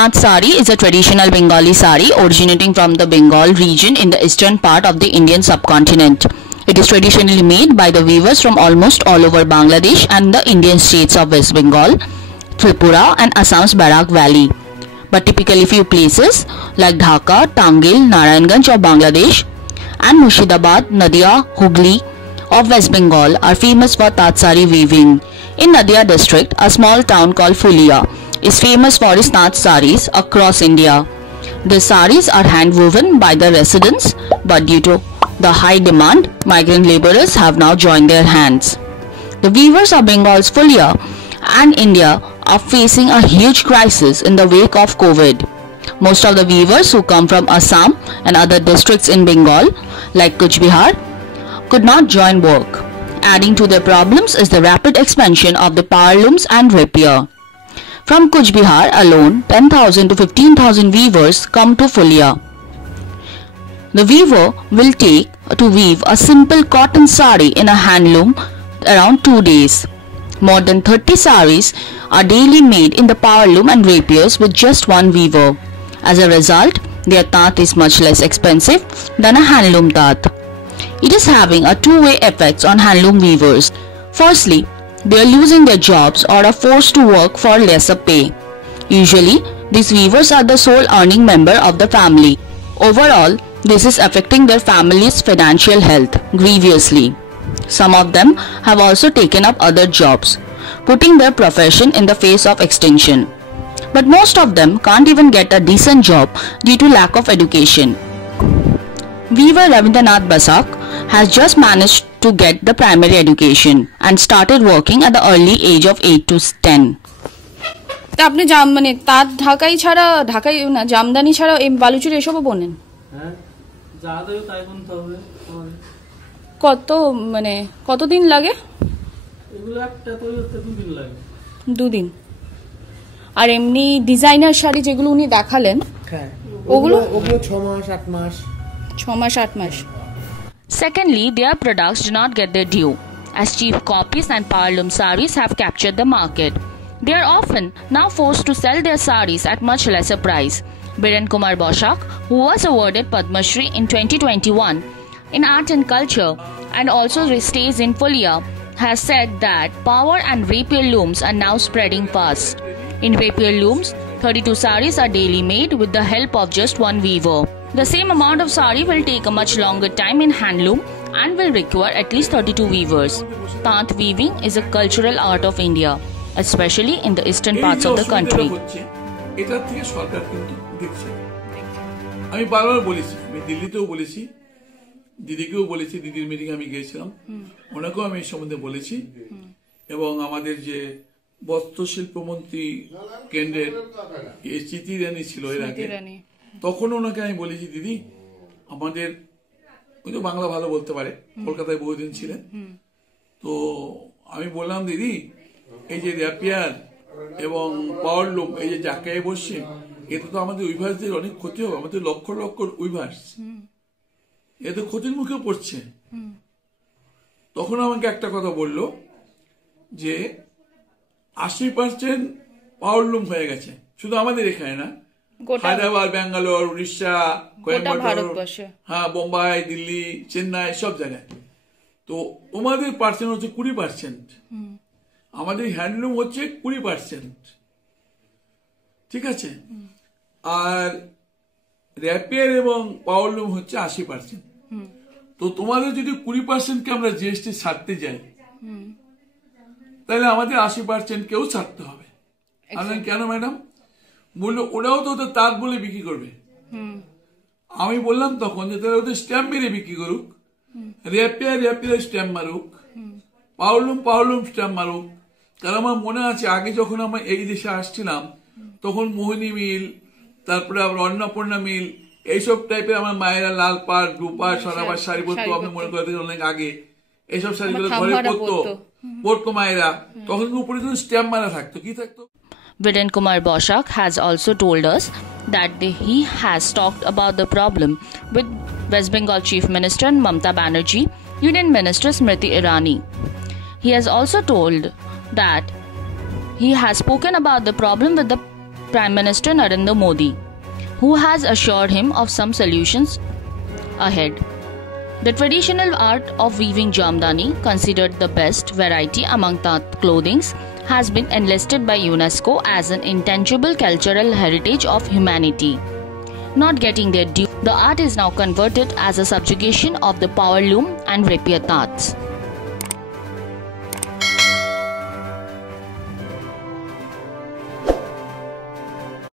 Taat sari is a traditional Bengali sari originating from the Bengal region in the eastern part of the Indian subcontinent. It is traditionally made by the weavers from almost all over Bangladesh and the Indian states of West Bengal, Tripura and Assam's Barak Valley. But typically few places like Dhaka, Tangil, Narayanganj of Bangladesh and Murshidabad, Nadia, Hooghly of West Bengal are famous for Taat sari weaving. In Nadia district, a small town called Fulia is famous for its Taat saris across India. The saris are hand woven by the residents, but due to the high demand, migrant laborers have now joined their hands. The weavers of Bengal's Fulia and India are facing a huge crisis in the wake of COVID. Most of the weavers who come from Assam and other districts in Bengal, like Cooch Behar, could not join work. Adding to their problems is the rapid expansion of the power looms and rapier. From Cooch Behar alone, 10,000 to 15,000 weavers come to Fulia. The weaver will take to weave a simple cotton sari in a handloom around 2 days. More than 30 saris are daily made in the power loom and rapiers with just one weaver. As a result, their taat is much less expensive than a handloom taat. It is having a two-way effects on handloom weavers. Firstly, they are losing their jobs or are forced to work for lesser pay. Usually, these weavers are the sole earning member of the family. Overall, this is affecting their family's financial health grievously. Some of them have also taken up other jobs, putting their profession in the face of extinction. But most of them can't even get a decent job due to lack of education. Weaver Ravindranath Basak has just managed to get the primary education and started working at the early age of 8 to 10. তা আপনি মানে তাঁত ঢাকাই ছাড়া ঢাকাই না জামদানি ছাড়া এই বালুচুরি এসবও বোনেন? হ্যাঁ, যা দেয় তাই বুনতে হবে। মানে কতদিন লাগে? এগুলো একটা তৈরি করতে 2 দিন লাগে। 2 দিন। আর এমনি ডিজাইনার শাড়ি যেগুলো উনি দেখালেন, হ্যাঁ, ওগুলো 6 মাস 8 মাস। 6 মাস 8 মাস। Secondly, their products do not get their due, as cheap copies and powerloom saris have captured the market. They are often now forced to sell their saris at much lesser price. Biren Kumar Boshak, who was awarded Padma Shri in 2021 in art and culture and also stays in Fulia, has said that power and rapier looms are now spreading fast. In rapier looms, 32 saris are daily made with the help of just one weaver. The same amount of sari will take a much longer time in handloom and will require at least 32 weavers. Taat weaving is a cultural art of India, especially in the eastern parts of the country. এটার থেকে সরকার কিন্তু দেখছে। আমি বারবার বলেছি, আমি দিল্লিতেও বলেছি, দিদিকেও বলেছি, দিদির মিটিং আমি গিয়েছিলাম, ওনাকেও আমি এই সম্বন্ধে বলেছি এবং আমাদের যে বস্ত্রশিল্পমন্ত্রী কেন্দ্রের স্মৃতি ইরানি ছিল এর আগে, তখন ওনাকে আমি বলেছি, দিদি আমাদের ওই তো বাংলা ভালো বলতে পারে, কলকাতায় বহুদিন ছিলেন, তো আমি বললাম দিদি এই যে র্যাপিয়ার এবং পাওয়ার লুম এই যে জাকায় বসছে, এতে তো আমাদের উইভার্সদের অনেক ক্ষতি হবে, আমাদের লক্ষ লক্ষ উইভার্স এ তো ক্ষতির মুখে পড়ছে। তখন আমাকে একটা কথা বললো যে 80% পাওয়ার লুম হয়ে গেছে, শুধু আমাদের এখানে না, হায়দ্রাবাদ, ব্যাঙ্গালোর, উড়িষ্যা, কোয়েম্বাটোর, হ্যাঁ, বোম্বাই, দিল্লি, চেন্নাই, সব জায়গায়। তো তোমাদের পার্সেন্ট হচ্ছে 20%, আমাদের হ্যান্ডলুম হচ্ছে 20%, ঠিক আছে, আর র্যাপিয়ার এবং পাওয়ারলুম হচ্ছে 80%। তো তোমাদের যদি 20%কে আমরা জিএসটি ছাড়তে যাই, তাহলে আমাদের 80% কেও ছাড়তে হবে। আমি কেন ম্যাডাম? বললো ওরাও তো ওদের তাঁত বলে বিক্রি করবে। আমি বললাম তখন যে তারা ওদের স্ট্যাম্প মেরে বিক্রি করুক, র্যাপিয়ার স্ট্যাম্প মারুক, পাওয়ারলুম স্ট্যাম্প মারুক। কারণ আমার মনে আছে আগে যখন আমরা এই দেশে আসছিলাম তখন মোহিনী মিল, তারপরে আবার অন্নপূর্ণা মিল, এইসব টাইপের আমার মায়েরা লাল পাড়, ব্লু পাড়, সরাবার শাড়ি পরতো, আপনি মনে করেন অনেক আগে এইসব শাড়িগুলো ঘরে পরতো মায়েরা, তখন উপরে স্ট্যাম্প মারা থাকতো, কি থাকতো। Biren Kumar Boshak has also told us that he has talked about the problem with West Bengal Chief Minister Mamata Banerjee, Union Minister Smriti Irani. He has also told that he has spoken about the problem with the Prime Minister Narendra Modi, who has assured him of some solutions ahead. The traditional art of weaving jamdani, considered the best variety among Tat clothings, has been enlisted by UNESCO as an intangible cultural heritage of humanity. Not getting their due, the art is now converted as a subjugation of the power loom and rapier Tats.